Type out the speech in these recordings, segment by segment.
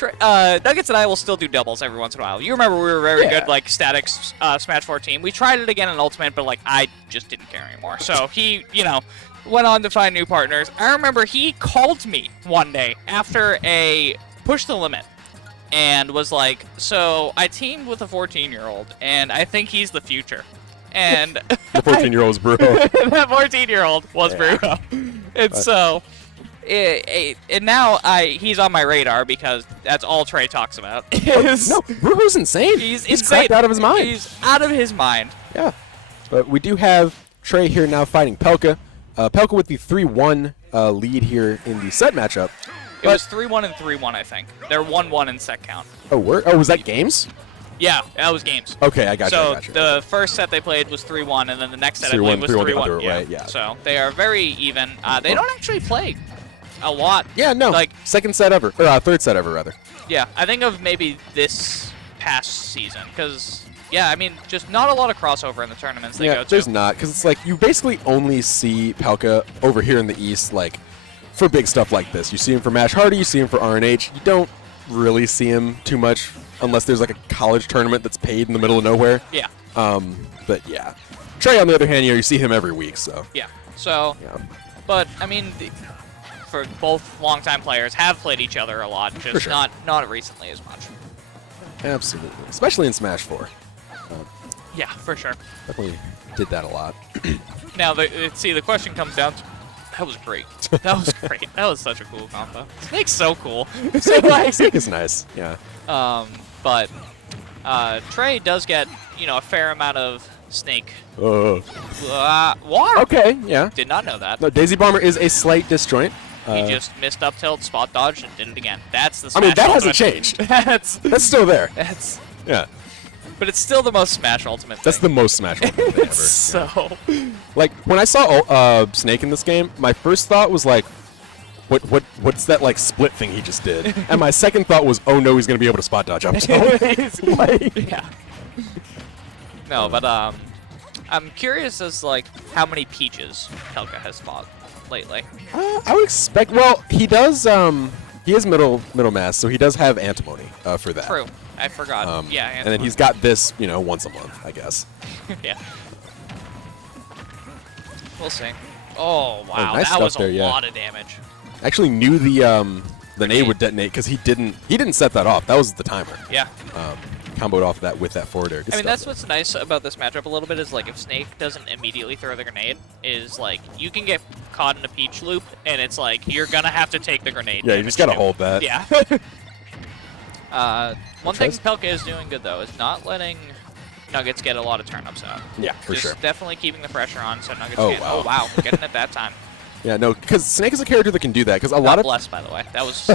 Nuggetz and I will still do doubles every once in a while. You remember we were very good, like, static Smash 4 team. We tried it again in Ultimate, but, like, I just didn't care anymore. So he, you know, went on to find new partners. I remember he called me one day after a Push the Limit and was like, so I teamed with a 14-year-old, and I think he's the future. And the 14-year-old was Brujo. That 14-year-old was Brujo. And so... and now he's on my radar because that's all Trey talks about. No, Brujo's insane. He's insane. cracked out of his mind. He's out of his mind. Yeah. But we do have Trey here now fighting Pelca. Pelca with the 3-1 lead here in the set matchup. It was 3-1 and 3-1, I think. They're 1-1 in set count. Oh, was that games? Yeah, that was games. Okay, I got you. So the first set they played was 3-1, and then the next set I played was 3-1. Right, yeah. So they are very even. They don't actually play a lot. Yeah, no. Like second set ever, or third set ever, rather. Yeah, I think of maybe this past season, because yeah, I mean, just not a lot of crossover in the tournaments they go to. There's not, because it's like you basically only see Pelca over here in the East, like for big stuff like this. You see him for Mash Hardy, you see him for RNH. You don't really see him too much unless there's like a college tournament that's paid in the middle of nowhere. Yeah. But yeah, Trey on the other hand, you see him every week, so. Yeah. So. Yeah. But I mean, for both longtime players have played each other a lot, just not recently as much. Absolutely, especially in Smash 4. Yeah, for sure. Definitely did that a lot. Now, the question comes down to, that was great. That was great. That was such a cool combo. Snake's so cool. Snake is nice, yeah. But Trey does get, you know, a fair amount of Snake. What? Okay, yeah. Did not know that. No, Daisy Bomber is a slight disjoint. He just missed up tilt, spot dodge, and did it again. That's the Smash. I mean, that hasn't changed. That's still there. Yeah. But it's still the most Smash Ultimate thing. That's the most Smash Ultimate thing ever. So. Like, when I saw Snake in this game, my first thought was like, what's that, like, split thing he just did? And my second thought was, oh no, he's going to be able to spot dodge up tilt. Yeah. No, but I'm curious as, like, how many Peaches Pelca has fought lately. I would expect, well, he does, he is middle mass, so he does have Antimony for that. True. I forgot. Yeah, and then he's got this, you know, once a month, I guess. Yeah. We'll see. Oh, wow. Nice that was there, a lot of damage. I actually knew the nade would detonate because he didn't set that off. That was the timer. Yeah. Comboed off that with that forward air. I mean, that's what's nice about this matchup a little bit is, like, if Snake doesn't immediately throw the grenade, is, like, you can get caught in a Peach loop, and it's like, you're going to have to take the grenade. Yeah, you just got to hold that. Yeah. One thing Pelca is doing good, though, is not letting Nuggetz get a lot of turn-ups out. Yeah, for sure. Definitely keeping the pressure on so Nuggetz can't. Wow. Oh, wow. Getting it that time. Yeah, no, because Snake is a character that can do that. Because a lot of bless, by the way. That was...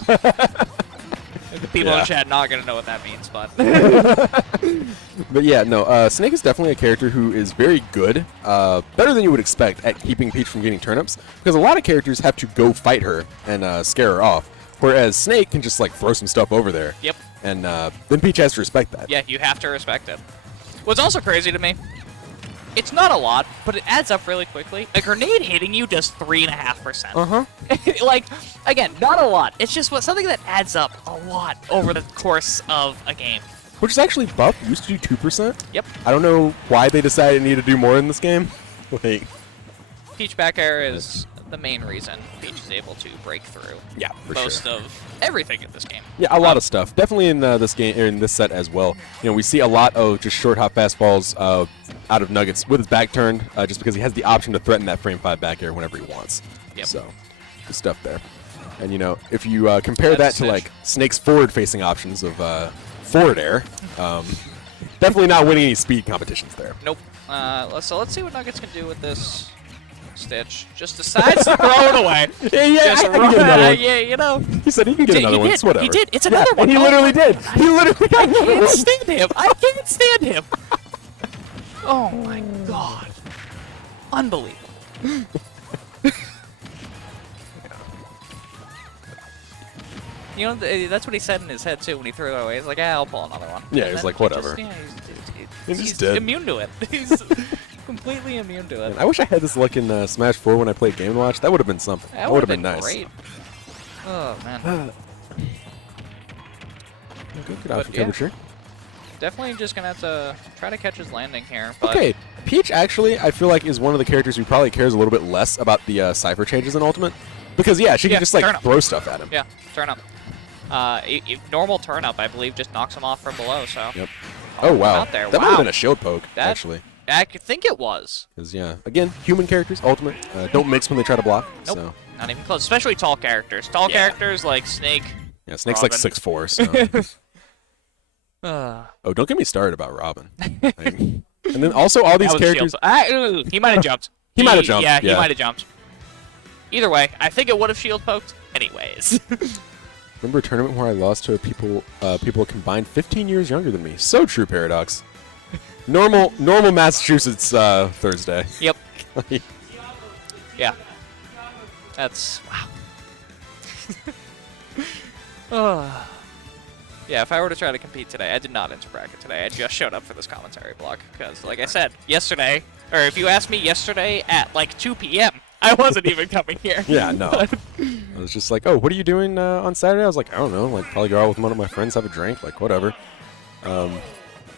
The people in chat not going to know what that means, but... But yeah, no, Snake is definitely a character who is very good, better than you would expect at keeping Peach from getting turnips, because a lot of characters have to go fight her and scare her off, whereas Snake can just, like, throw some stuff over there. Yep. And then Peach has to respect that. Yeah, you have to respect it. What's also crazy to me, it's not a lot, but it adds up really quickly. A grenade hitting you does 3.5%. Uh-huh. Like, again, not a lot. It's just something that adds up a lot over the course of a game. Which is actually buff. It used to do 2%. Yep. I don't know why they decided they need to do more in this game. Like, Peach back air is the main reason Peach is able to break through most of everything in this game. Yeah, a lot of stuff. Definitely in this game, or in this set as well. You know, we see a lot of just short hop fastballs out of Nuggetz with his back turned, just because he has the option to threaten that frame 5 back air whenever he wants. Yep. So, good stuff there. And you know, if you compare that to like Snake's forward-facing options of forward air, definitely not winning any speed competitions there. Nope. So let's see what Nuggetz can do with this. Stitch just decides to throw it away. Yeah, I can get another one. Yeah, you know. He said he can get another one. It's whatever. He did. It's another one. And he literally did. He literally got I can't stand him. I can't stand him. Oh my god. Unbelievable. You know, that's what he said in his head too when he threw it away. He's like, I'll pull another one. Yeah, he's like, whatever. He's immune to it. He's completely immune to it. Man, I wish I had this luck in Smash 4 when I played Game & Watch. That would have been something. That would have been nice. Great. Oh, man. Good option temperature. Definitely just gonna have to try to catch his landing here. But Okay, Peach actually, I feel like, is one of the characters who probably cares a little bit less about the Cypher changes in Ultimate. Because, yeah, she can just, like, throw stuff at him. Yeah, turn up. Normal turn up, I believe, just knocks him off from below, so. Yep. Oh, wow. Out there. That might have been a shield poke, actually. I think it was. Because, yeah, again, human characters, Ultimate, don't mix when they try to block. Nope, so. not even close. Especially tall characters. Tall characters like Snake. Yeah, Snake's Robin. like 6'4", so. Oh, don't get me started about Robin. And then also all these characters. He might have jumped. He might have jumped. Yeah, he might have jumped. Either way, I think it would have shield poked. Anyways. Remember a tournament where I lost to people combined 15 years younger than me? So true, Paradox. Normal Massachusetts Thursday. Yep. Yeah. That's wow. Yeah, if I were to try to compete today, I did not enter bracket today. I just showed up for this commentary block because, like I said, yesterday, or if you asked me yesterday at like 2 p.m., I wasn't even coming here. Yeah, no. I was just like, oh, what are you doing on Saturday? I was like, I don't know, like probably go out with one of my friends, have a drink, like whatever. I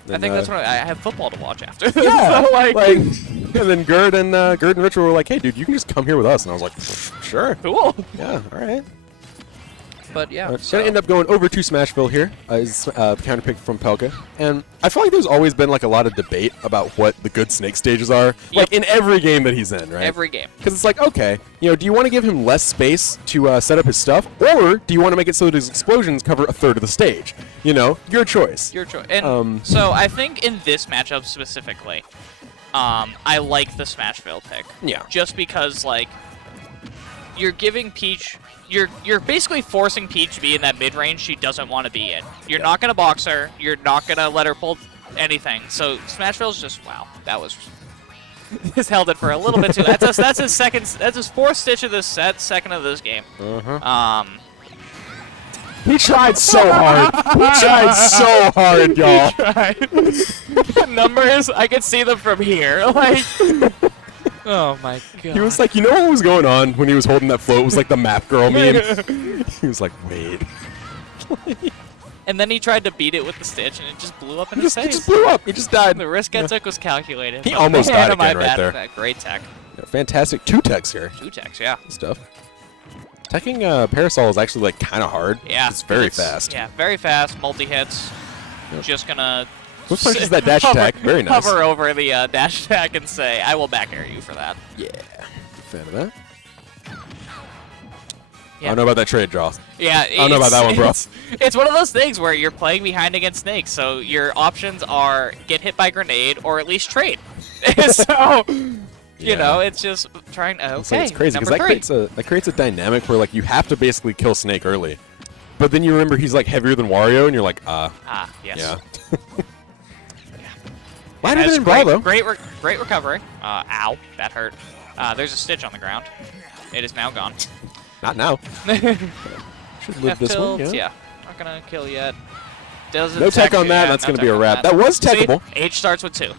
think that's what I have football to watch after. Yeah, so, like, and then Gerd and Richard were like, hey, dude, you can just come here with us, and I was like, sure, cool. Yeah, all right. But yeah, gonna end up going over to Smashville here. Is the counter pick from Pelca, and I feel like there's always been like a lot of debate about what the good Snake stages are, like in every game that he's in, right? Every game. Because it's like, okay, you know, do you want to give him less space to set up his stuff, or do you want to make it so that his explosions cover a third of the stage? You know, your choice. Your choice. And so I think in this matchup specifically, I like the Smashville pick. Yeah. Just because like you're giving Peach. You're basically forcing Peach to be in that mid-range she doesn't want to be in. You're not going to box her. You're not going to let her pull anything. So Smashville's just, wow, that was... Just held it for a little bit too. That's his second... That's his fourth stitch of this set, second of this game. He tried so hard. He tried so hard, y'all. The numbers, I could see them from here. Like... Oh my god. He was like, you know what was going on when he was holding that float? It was like the map girl meme. He was like, wait. And then he tried to beat it with the stitch, and it just blew up in his face. It just blew up. He just died. The risk I took was calculated. He almost died again right there. That. Great tech. Yeah, fantastic. 2 techs here. 2 techs, yeah. Good stuff. Teching Parasol is actually like kind of hard. Yeah. It's very fast. Yeah, very fast. Multi-hits. Yep. Just gonna... What punches that dash attack? Very nice. Hover over the dash attack and say, I will back air you for that. Yeah. Fan of that. Yeah. I don't know about that trade, Joss. Yeah, I don't know about that one, bro. It's one of those things where you're playing behind against Snake, so your options are get hit by grenade or at least trade. So, you know, it's just trying. Okay, it's crazy because that creates a dynamic where like you have to basically kill Snake early, but then you remember he's like heavier than Wario, and you're like, yes. Yeah. Lighter than Brawl, though. Great recovery. Ow, that hurt. There's a stitch on the ground. It is now gone. Not now. Should live this one, yeah. Not gonna kill yet. Doesn't no tech on that. That's gonna be a wrap. That was techable. See, H starts with 2.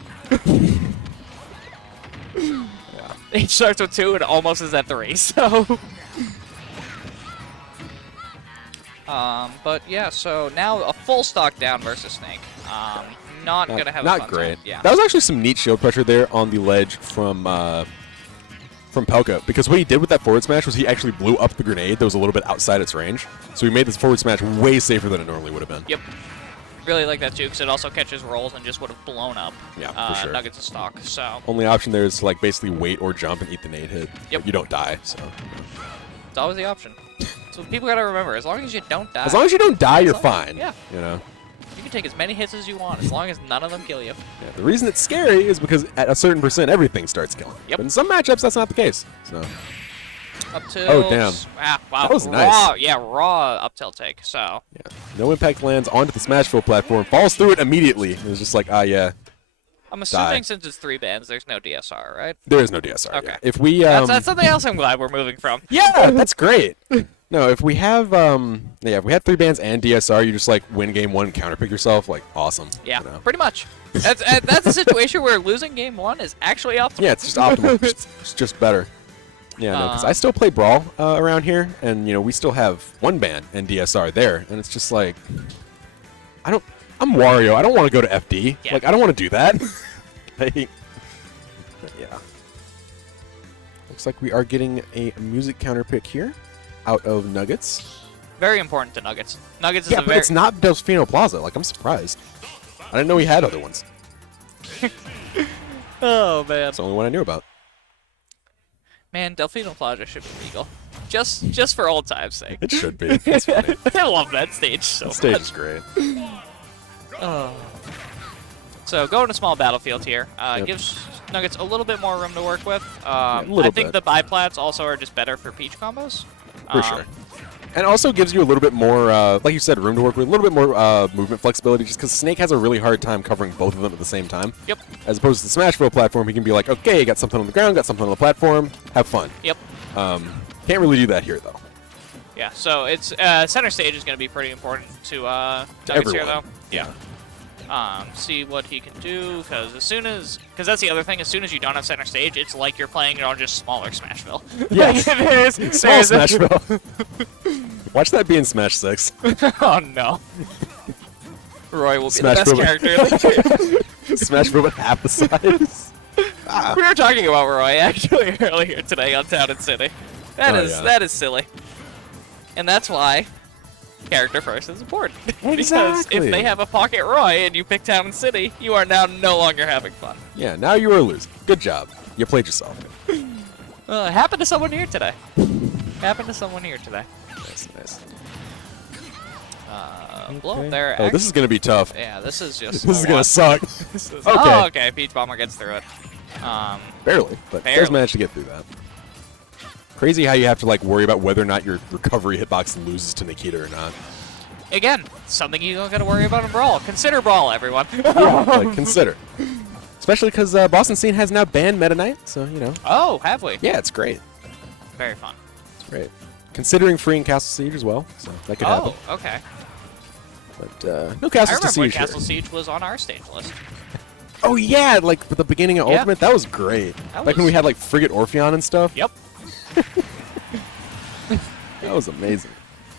H starts with 2 and almost is at 3. So. But yeah. So now a full stock down versus Snake. Not gonna have a fun great. time. Yeah. That was actually some neat shield pressure there on the ledge from Pelca, because what he did with that forward smash was he actually blew up the grenade that was a little bit outside its range. So he made this forward smash way safer than it normally would have been. Yep. Really like that too, because it also catches rolls and just would have blown up. Yeah, for sure. Nuggetz of stock. So. Only option there is to like basically wait or jump and eat the nade hit. Yep. You don't die, so. It's always the option. So people gotta remember, as long as you don't die. As long as you don't die, you're fine. Yeah. You know. You can take as many hits as you want, as long as none of them kill you. Yeah, the reason it's scary is because at a certain percent, everything starts killing. Yep. But in some matchups, that's not the case. So. Up to. Oh damn. Wow. That was raw, nice. Yeah, raw up tilt take. So. Yeah. No impact lands onto the Smashville platform, falls through it immediately. It was just like, yeah. I'm assuming since it's 3 bands, there's no DSR, right? There is no DSR. Okay. Yeah. If we that's something else I'm glad we're moving from. Yeah, that's great. No, if we have if we had 3 bands and DSR, you just like win game 1, counterpick yourself, like awesome. Yeah, you know? pretty much. That's a situation where losing game 1 is actually optimal. Yeah, it's just optimal. It's just better. Yeah, no, because I still play Brawl around here, and you know we still have 1 band and DSR there, and it's just like I'm Wario. I don't want to go to FD. Yeah. Like, I don't want to do that. But yeah. Looks like we are getting a music counter pick here out of Nuggetz. Very important to Nuggetz. Nuggetz is Yeah, a but very... it's not Delfino Plaza. Like, I'm surprised. I didn't know he had other ones. Oh, man. That's the only one I knew about. Man, Delfino Plaza should be legal. Just for old time's sake. It should be. That's funny. I love that stage so That stage much. is great. Oh. So going to small battlefield here Yep. gives Nuggetz a little bit more room to work with. A I little think bit. the biplats also are just better for Peach combos. For sure. And also gives you a little bit more, like you said, room to work with, a little bit more movement flexibility, just because Snake has a really hard time covering both of them at the same time. Yep. As opposed to the Smashville platform, he can be like, okay, got something on the ground, got something on the platform, have fun. Yep. Can't really do that here, though. Yeah. So it's center stage is going to be pretty important to Nuggetz here, everyone. though. Yeah. See what he can do, because that's the other thing. As soon as you don't have center stage, it's like you're playing it on just smaller Smashville. Yeah. Small there's a- Smashville. Watch that be in Smash 6. Oh no. Roy will be Smash the best Bros. character. Smashville with half the size. We were talking about Roy actually earlier today on Town and City. That is silly. And that's why character first is important. Because Exactly. if they have a Pocket Roy and you pick Town and City, you are now no longer having fun. Yeah, now you are losing. Good job. You played yourself. It happened to someone here today. Happened to someone here today. Nice, nice. Blow up there. Oh, this is going to be tough. Yeah, this is just. This is going to suck. Okay. Okay. Oh, okay. Peach Bomber gets through it. Barely, but Barely. does manage to get through that. Crazy how you have to like worry about whether or not your recovery hitbox loses to Nikita or not. Again, something you don't got to worry about in Brawl. Consider Brawl, everyone. Like, consider. Especially because Boston Scene has now banned Meta Knight, so, you know. Oh, have we? Yeah, it's great. Very fun. It's great. Considering freeing Castle Siege as well, so that could happen. Oh, okay. But no I Castles to remember when Siege here. Castle Siege was on our stage list. Oh yeah, like at the beginning of Yeah. Ultimate, that was great. That Like when was- we had like Frigate Orpheon and stuff. Yep. That was amazing.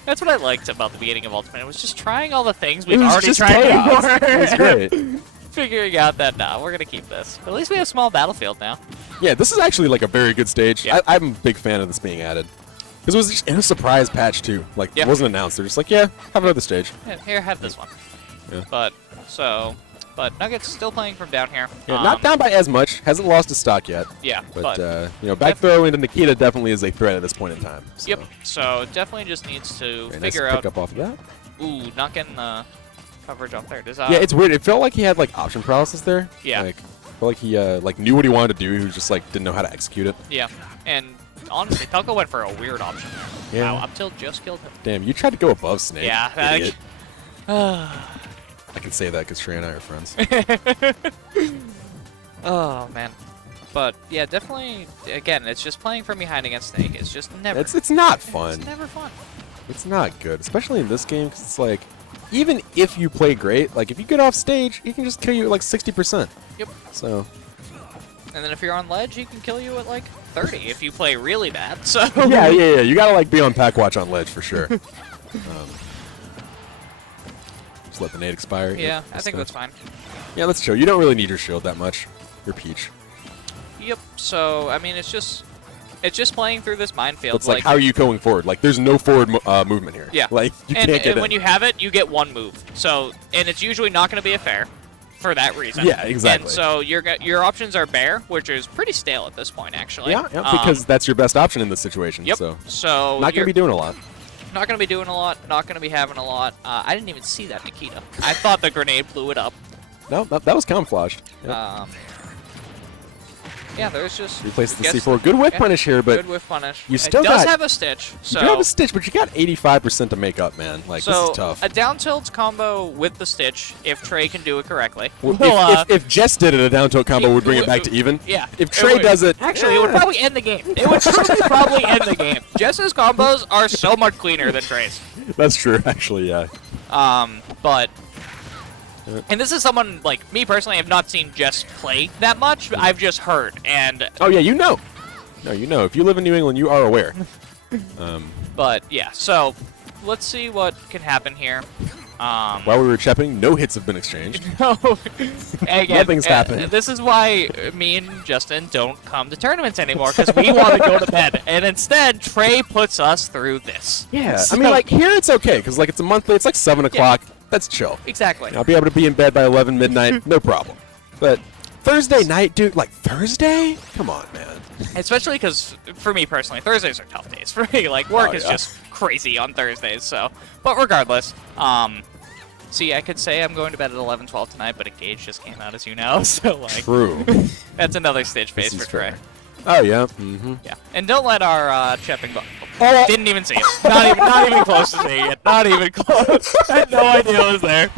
That's what I liked about the beginning of Ultimate. It was just trying all the things It we've was already just tried chaos. before. It was great. Figuring out that, nah, we're going to keep this. But at least we have small battlefield now. Yeah, this is actually like a very good stage. Yeah. I'm a big fan of this being added. Because it was just a surprise patch too. Like Yeah. it wasn't announced. They're just like, yeah, have another stage. Here, have this one. Yeah. But Nuggetz still playing from down here. Yeah, not down by as much. Hasn't lost his stock yet. Yeah, But you know, back throw into Nikita definitely is a threat at this point in time. So. Yep. So definitely just needs to Very nice figure pick out. up off of that. Ooh, not getting the coverage off there. Does Yeah, it's weird. It felt like he had like option paralysis there. Yeah. Like, felt like he like knew what he wanted to do. He was just like didn't know how to execute it. Yeah, and honestly, Pelca went for a weird option. Yeah. Wow, Uptilt just killed him. Damn, you tried to go above Snake. Yeah, Idiot. I can say that because Trey and I are friends. Oh man, but yeah, definitely. Again, it's just playing from behind against Snake. It's just never. It's not fun. It's never fun. It's not good, especially in this game, because it's like, even if you play great, like if you get off stage, he can just kill you at like 60%. Yep. So And then if you're on ledge, he can kill you at like 30 if you play really bad. So yeah, you gotta like be on pack watch on ledge for sure. Just let the nade expire. yeah, Yep, I think that's fine. Yeah, let's show. You don't really need your shield that much. You're Peach. Yep. So I mean, it's just playing through this minefield. It's like, how are you going forward? Like, there's no forward movement here. Yeah. Like, you and, can't get and when in. you have it, you get one move. So and it's usually not going to be a fair for that reason. Yeah, exactly. And so your options are bear, which is pretty stale at this point, actually. Yeah, because that's your best option in this situation. Yep. So So not gonna be doing a lot. Not going to be doing a lot. Not going to be having a lot. I didn't even see that Nikita. I thought the grenade blew it up. No, that was camouflaged. Yep. Yeah, there's just Replace the guess- C4. Good whip yeah, punish here, but good whiff punish. you still it does got- have a stitch. So you do have a stitch, but you got 85% to make up, man. Like, this so is tough. a down tilt combo with the stitch, if Trey can do it correctly. Well, will, if Jess did it, a down tilt combo it would bring it would- back to even. Yeah. If Trey would. does it, Actually, it would probably end the game. It would truly probably end the game. Jess's combos are so much cleaner than Trey's. That's true, actually, yeah. But and this is someone like me personally. I've not seen Jess play that much. I've just heard, and Oh yeah, you know. No, you know. If you live in New England, you are aware. but yeah. So let's see what can happen here. While we were chepping, no hits have been exchanged. No. Again, Nothing's happened. This is why me and Justin don't come to tournaments anymore, because we want to go to bed. And instead, Trey puts us through this. Yeah, So- I mean, like, here it's okay, because, like, it's a monthly, it's like 7 o'clock. That's chill. Exactly. I'll be able to be in bed by 11 midnight, no problem. But Thursday night, dude, like, Thursday? Come on, man. Especially because, for me personally, Thursdays are tough days for me. Like, work is yeah. just crazy on Thursdays, so. But regardless, see, I could say I'm going to bed at 11:12 tonight, but Engage just came out, as you know, so, like. True. That's another stitch face This for is Trey. fair. Oh, yeah. Mm-hmm. Yeah. And don't let our Chepping go. Oh. Didn't even see it. Not even close to seeing it. Not even close. I had no idea it was there.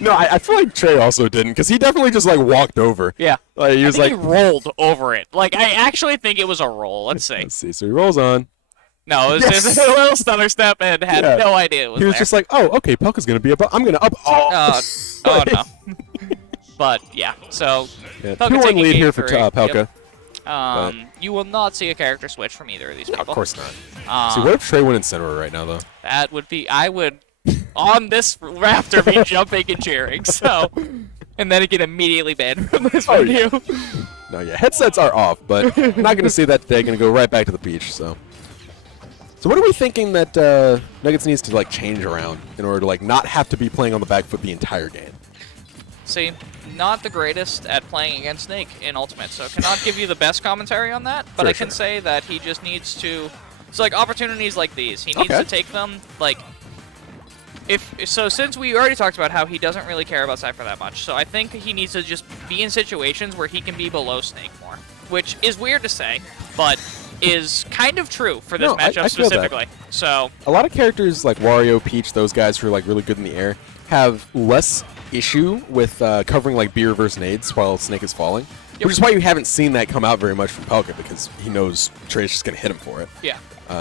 No, I feel like Trey also didn't, because he definitely just, like, walked over. Yeah. Like, he was like, he rolled over it. Like, I actually think it was a roll. Let's see. let's see, so he rolls on. No, it was just a little stutter step and had Yeah. no idea it was He was there. just like, oh, okay, Pelca's going to be up. I'm going to up. Oh, Oh no. But yeah, so yeah, Pelca 2-1 taking lead game here for three. Pelca. Yep. You will not see a character switch from either of these people. Of course not. Um, See, what if Trey went in center right now, though? That would be. I would on this rafter be jumping and cheering. So, and then it get immediately banned from this Oh, venue. No, yeah, headsets are off, but not going to see that today. Going to go right back to the beach, so. So what are we thinking that Nuggetz needs to, like, change around in order to, like, not have to be playing on the back foot the entire game? See, not the greatest at playing against Snake in Ultimate, so cannot give you the best commentary on that, but Sure, I can sure. say that he just needs to, so like opportunities like these, he needs Okay. to take them, like, since we already talked about how he doesn't really care about Cypher that much, so I think he needs to just be in situations where he can be below Snake more, which is weird to say, but is kind of true for this No, I matchup feel that. specifically. So, A lot of characters like Wario, Peach, those guys who are, like, really good in the air, have less issue with covering, like, B reverse nades while Snake is falling. Yep. Which is why you haven't seen that come out very much from Pelca, because he knows Trey's just going to hit him for it. yeah.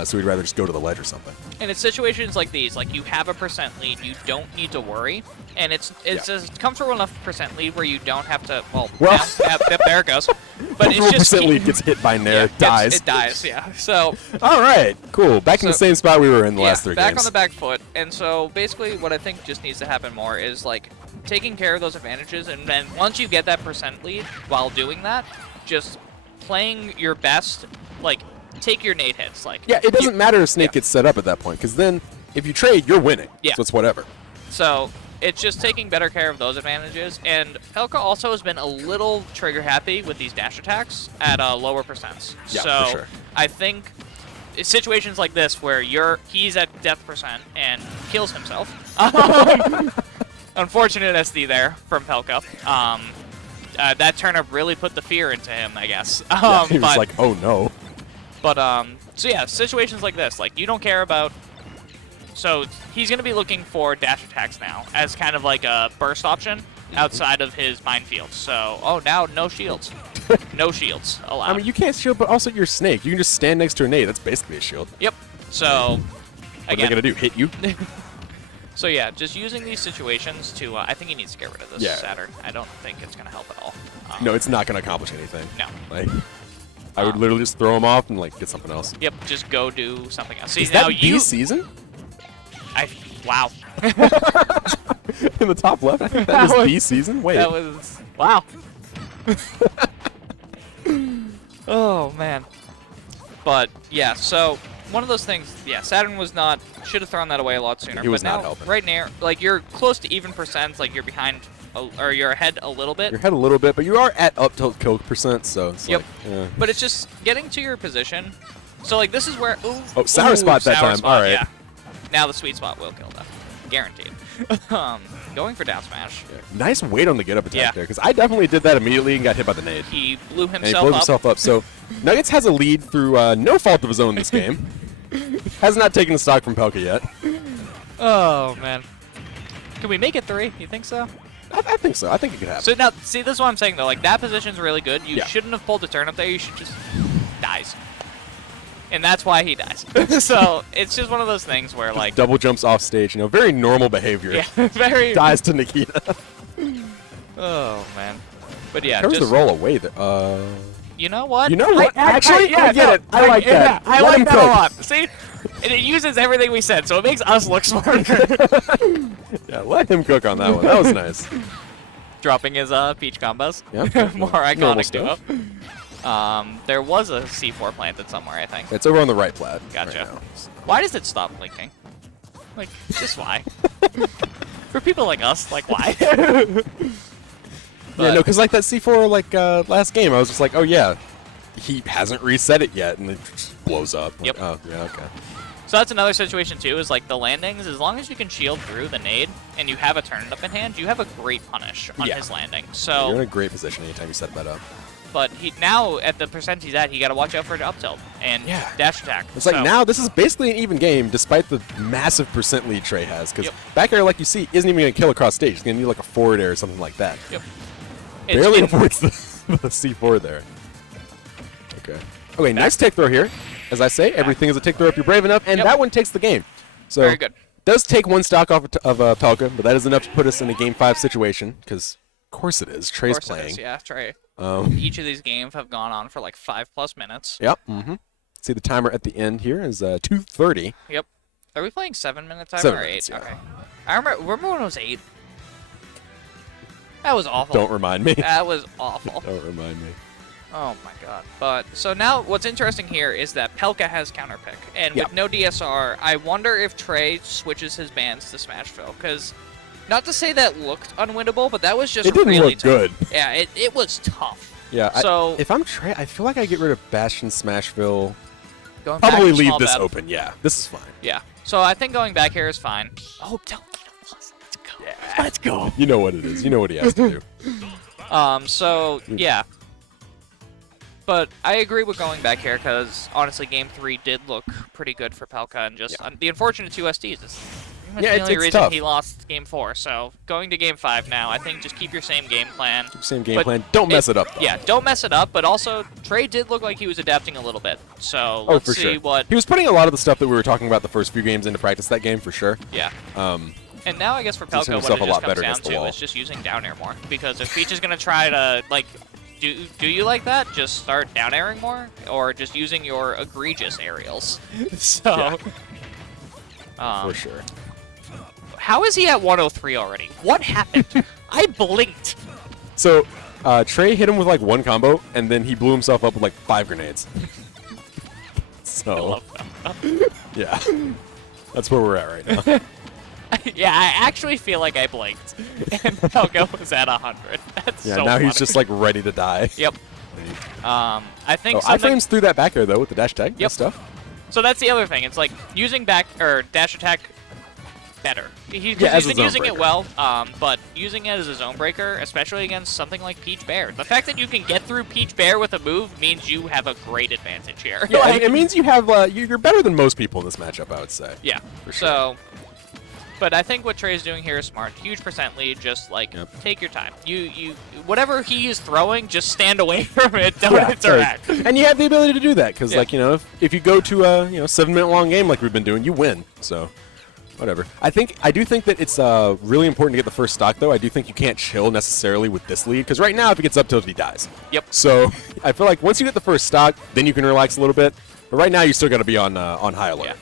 So he'd rather just go to the ledge or something. And it's situations like these, like you have a percent lead, you don't need to worry, and it's Yeah. a comfortable enough percent lead where you don't have to. Well, Well- there it goes. But it's just 4% lead gets hit by Nair, dies. It dies, yeah. So All right, cool. Back in the So- same spot we were in the yeah, last 3 back games. on the back foot. And so basically, what I think just needs to happen more is like taking care of those advantages, and then once you get that percent lead, while doing that, just playing your best, like. Take your nade hits, like Yeah, it doesn't matter if Snake yeah. gets set up at that point, because then if you trade, you're winning. Yeah. So it's whatever. So it's just taking better care of those advantages, and Pelca also has been a little trigger happy with these dash attacks at lower percents. Yeah, so for sure. I think situations like this where he's at death percent and kills himself. Unfortunate SD there from Pelca. That turnip really put the fear into him, I guess. Yeah, he was but, like, oh no. But, so yeah, situations like this, like, you don't care about... So, he's going to be looking for dash attacks now as kind of like a burst option outside of his minefield. So, oh, now no shields. No shields allowed. I mean, you can't shield, but also you're Snake. You can just stand next to a nade. That's basically a shield. Yep. So, What are again... they going to do, hit you? So, yeah, just using these situations to... I think he needs to get rid of this Yeah. Saturn. I don't think it's going to help at all. No, it's not going to accomplish anything. No. Like, I would literally just throw him off and, like, get something else. Yep, just go do something else. See, Is now that B you... season? Wow. In the top left? That was B season? Wait. That was... Wow. Oh, man. But, yeah, so... One of those things, yeah, Saturn was not... Should have thrown that away a lot sooner. He was but now, not helping. right near... Like, you're close to even percents, like, you're behind... Or you're ahead a little bit. You're ahead a little bit, but you are at up tilt kill percent, so it's Yep. like, yeah. But it's just getting to your position. So, like, this is where... Ooh, Oh, sour spot that sour time. spot, All right. Yeah. Now the sweet spot will kill them. Guaranteed. Going for down smash. Nice weight on the get up attack Yeah. there, because I definitely did that immediately and got hit by the nade. He blew And he himself blows up. himself up. So Nuggetz has a lead through no fault of his own this game. Has not taken the stock from Pelca yet. Oh, man. Can we make it 3? You think so? I think so. I think it could happen. So now, see, this is what I'm saying, though. Like, that position's really good. You Yeah. shouldn't have pulled the turn up there. You should just... dies. And that's why he dies. So, it's just one of those things where, like... Double jumps off stage, you know, very normal behavior. Yeah, very... Dies to Nikita. Oh, man. But yeah, There's just... the roll away there. You know what? You know what? Actually, I get it. I like that. I Let like him that a cook. lot. See? And it uses everything we said, so it makes us look smarter. Yeah, let him cook on that one. That was nice. Dropping his Peach combos. Yep. More Normal iconic duo. There was a C4 planted somewhere, I think. It's over on the right plat. Gotcha. Right now. Why does it stop blinking? Like, just why? For people like us, like, why? Yeah, no, because like that C4 like last game, I was just like, oh yeah, he hasn't reset it yet, and it just blows up. Like, Yep. Oh yeah, okay. So that's another situation too, is like the landings, as long as you can shield through the nade and you have a turn-up in hand, you have a great punish on Yeah. his landing. You're in So, a great position anytime you set that up. but he now, at the percent he's at, he got to watch out for the up tilt and Yeah. dash attack. It's like So- now this is basically an even game, despite the massive percent lead Trey has. Because Yep. back air, like you see, isn't even going to kill across stage. It's going to need like a forward air or something like that. Yep. Barely It's- avoids the C4 there. Okay. Okay, nice take throw here. As I say, everything is a take throw if you're brave enough, and Yep. that one takes the game. So Very good. Does take one stock off of Pelca, but that is enough to put us in a Game 5 situation, because of course it is. Trey's Of course it playing. is, yeah, Trey. Um, Each of these games have gone on for like 5+ minutes. Yep. See the timer at the end here is 2:30. Yep. Are we playing 7-minute timer 7 or 8? minutes, yeah. Okay. I remember when it was 8. That was awful. Don't remind me. That was awful. Don't remind me. Oh my god. But so now what's interesting here is that Pelca has counter pick. And Yep. with no DSR, I wonder if Trey switches his bans to Smashville. Because not to say that looked unwinnable, but that was just It didn't really look tough. good. Yeah, it was tough. Yeah. So if I'm Trey, I feel like I get rid of Bastion, Smashville. going back Probably to leave small this battle- open. Yeah, this is fine. Yeah. So I think going back here is fine. Oh, don't need a plus. Let's go. Yeah. Let's go. You know what it is. You know what he has to do. So, yeah. But I agree with going back here because, honestly, Game 3 did look pretty good for Pelca. And just the unfortunate 2 SDs is pretty much Yeah, the only it's reason tough. he lost Game 4. So, going to Game 5 now, I think just keep your same game plan. Same game But plan. Don't mess it up, though. Yeah, don't mess it up. But also, Trey did look like he was adapting a little bit. So, Oh, let's for see sure. what... He was putting a lot of the stuff that we were talking about the first few games into practice that game, for sure. Yeah. Um, And now I guess for Position Pelca, what himself it a just lot comes better down against the to wall. is just using down air more. Because if Peach is going to try to, like, do you like that? Just start down airing more? Or just using your egregious aerials? So, for sure. how is he at 103 already? What happened? I blinked. So, Trey hit him with like one combo, and then he blew himself up with like 5 grenades. So, I love that. yeah. That's where we're at right now. Yeah, I actually feel like I blinked. And Pelca was at 100. That's Yeah, so now he's funny. just like ready to die. Yep. I think Oh, something... iframes through that back air though with the dash tag. Yep. Good stuff. So that's the other thing. It's like using back or dash attack better. He's as a been zone using it breaker. well, but using it as a zone breaker, especially against something like Peach Bear. The fact that you can get through Peach Bear with a move means you have a great advantage here. Yeah, Like- it means you have you're better than most people in this matchup, I would say. yeah. For sure. So, but I think what Trey's doing here is smart. Huge percent lead. Just like take your time. You whatever he is throwing, just stand away from it. Don't Yeah, interact. and you have the ability to do that because, Yeah. like, if you go to a 7-minute long game like we've been doing, you win. So, whatever. I do think that it's really important to get the first stock though. I do think you can't chill necessarily with this lead because right now if it gets up tilted, he dies. Yep. So I feel like once you get the first stock, then you can relax a little bit. But right now you still got to be on high alert. Yeah.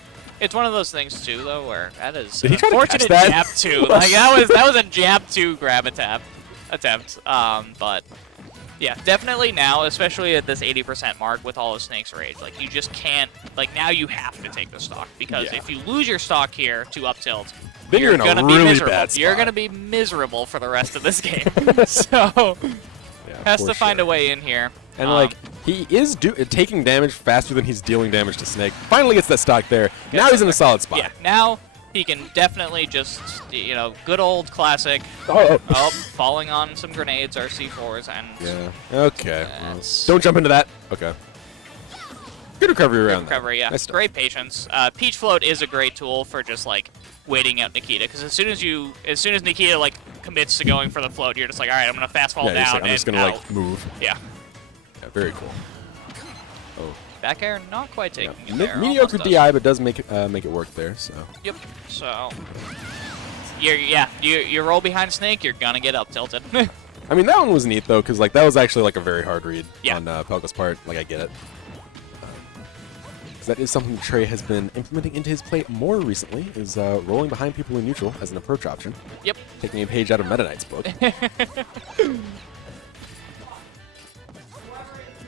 It's one of those things too, though, where that is Did he try to catch unfortunate that? jab two. Like that was a jab two grab attempt. But yeah, definitely now, especially at this 80% mark with all of Snake's rage, like you just can't. Like now you have to take the stock because Yeah. if you lose your stock here to up tilt, Then you're in a gonna be really miserable. bad You're spot. gonna be miserable for the rest of this game. So has to find a way in here. And like he is taking damage faster than he's dealing damage to Snake. Finally gets that stock there. Now he's in a solid spot. Yeah, now he can definitely just, good old classic. Oh. Falling on some grenades or C4s and Yeah. Okay. Well, That's- don't jump into that. Okay. Good recovery around that. recovery. Yeah, Nice stuff. great patience. Peach Float is a great tool for just like waiting out Nikita because as soon as Nikita like commits to going for the float, you're just like, all right, I'm gonna fast fall Yeah, you're just down like, I'm just and gonna out. like move. Yeah, Yeah, very cool. Oh. back air not quite taking Yeah. you there. Mediocre almost does. DI, but does make it work there. So. Yep. So you roll behind Snake, you're gonna get up tilted. I mean, that one was neat though, because like that was actually like a very hard read Yeah. on Pelca's part. Like I get it. that is something Trey has been implementing into his play more recently, is rolling behind people in neutral as an approach option. Yep. Taking a page out of Meta Knight's book.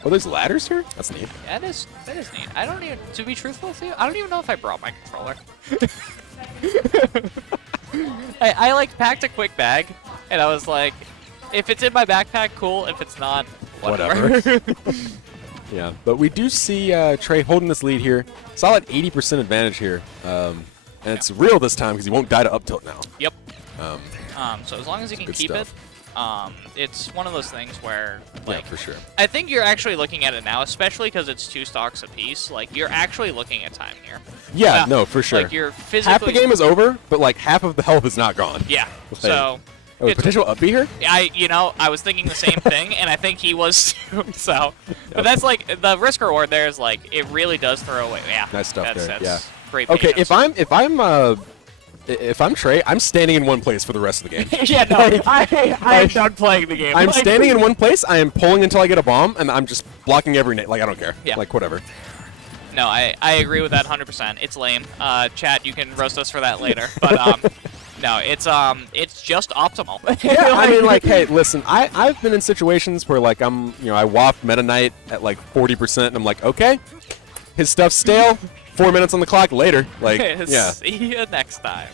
Oh, there's ladders here? That's neat. Yeah, that is neat. I don't even, to be truthful with you, I don't even know if I brought my controller. I like packed a quick bag, and I was like, if it's in my backpack, cool. If it's not, whatever. Yeah, but we do see Trey holding this lead here. Solid 80% advantage here. And it's real this time because he won't die to up tilt now. Yep. So as long as he can keep it, it's one of those things where, like, yeah, for sure. I think you're actually looking at it now, especially because it's 2 stocks apiece. Like, you're actually looking at time here. Yeah, no, for sure. Like, you're physically... Half the game is over, but, like, half of the health is not gone. Yeah, like, so... Oh, potential up B here? I was thinking the same thing, and I think he was too, so... But that's, like, the risk reward there is, like, it really does throw away... Yeah. Nice stuff there, that's yeah. Great okay, patience. if I'm Trey, I'm standing in one place for the rest of the game. Yeah, no, I'm done playing the game. I'm standing in one place, I am pulling until I get a bomb, and I'm just blocking every nade. Like, I don't care. Yeah. Like, whatever. No, I agree with that 100%. It's lame. Chat, you can roast us for that later. But, no, it's just optimal. Yeah, I mean, like, hey, listen, I've been in situations where, like, I waft Meta Knight at, like, 40%, and I'm like, okay, his stuff's stale, 4 minutes on the clock later. Like, yeah. See you next time.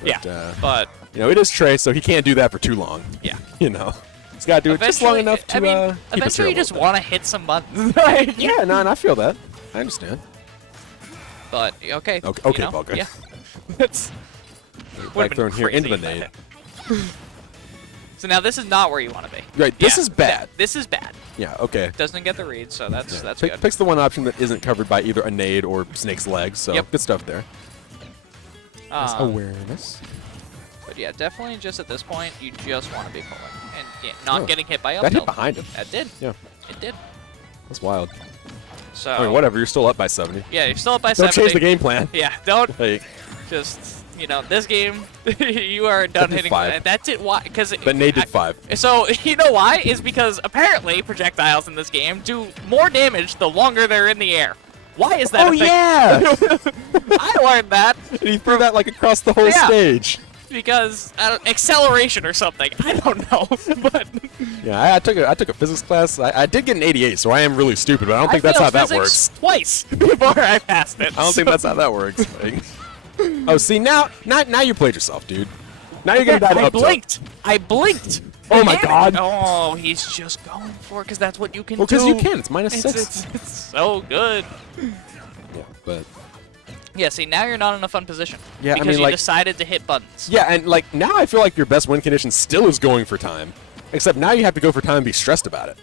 But, yeah, but... You know, it is Trey, so he can't do that for too long. Yeah. You know, he's got to do it just long enough to keep us here eventually you just want to hit some buttons. Yeah, no, and I feel that. I understand. But, okay. Okay, you know, Pelca. Yeah. It's... Back thrown here into the nade. So now this is not where you want to be. Right, this is bad. This is bad. Yeah, okay. Doesn't get the read, so that's good. Picks the one option that isn't covered by either a nade or Snake's legs, so Yep. good stuff there. Nice awareness. But yeah, definitely just at this point, you just want to be pulling. And not getting hit by up That hit tilt. behind him. That did. Yeah. It did. That's wild. So... I mean, whatever, you're still up by 70. Yeah, you're still up by Don't 70. change the game plan. Yeah, don't... Like, Just... You know, this game, you are done hitting. 5. That's it. Why? Because but nade did 5. So you know why? Is because apparently projectiles in this game do more damage the longer they're in the air. Why is that? Oh yeah! I learned that. And he threw that like across the whole stage. Because acceleration or something. I don't know, but yeah, I took a physics class. I did get an 88, so I am really stupid. But I don't think that's how that works. Twice before I passed it. I don't think that's how that works. Like, oh, see now you played yourself, dude. Now you're gonna die to up tilt. I blinked. Oh my god. Oh, he's just going for it because that's what you can do. Well, because you can. It's -6. It's so good. Yeah, but. Yeah, see, now you're not in a fun position. Yeah, because I mean, you like, decided to hit buttons. Yeah, and like now I feel like your best win condition still is going for time, except now you have to go for time and be stressed about it.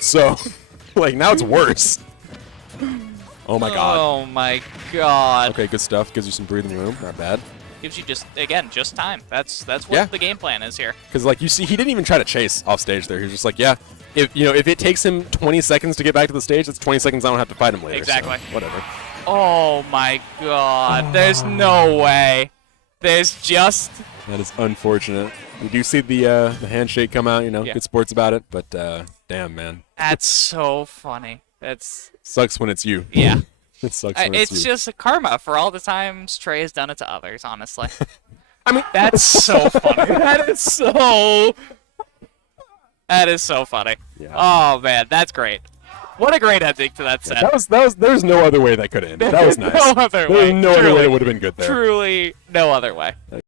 So, like now it's worse. Oh my god. Oh my god. Okay, good stuff. Gives you some breathing room. Not bad. Gives you just time. That's what the game plan is here. Because like you see, he didn't even try to chase off stage there. He was just like, yeah, if it takes him 20 seconds to get back to the stage, that's 20 seconds I don't have to fight him later. Exactly. So, whatever. Oh my god. There's no way. There's just... That is unfortunate. We do see the handshake come out, good sports about it, but damn, man. That's so funny. That's... Sucks when it's you. Yeah. It sucks when it's you. It's just a karma for all the times Trey has done it to others, honestly. I mean... That's so funny. That is so funny. Yeah. Oh, man. That's great. What a great ending to that set. There's no other way that could have ended. That was nice. No other way. There's no other way that would have been good there. Truly no other way.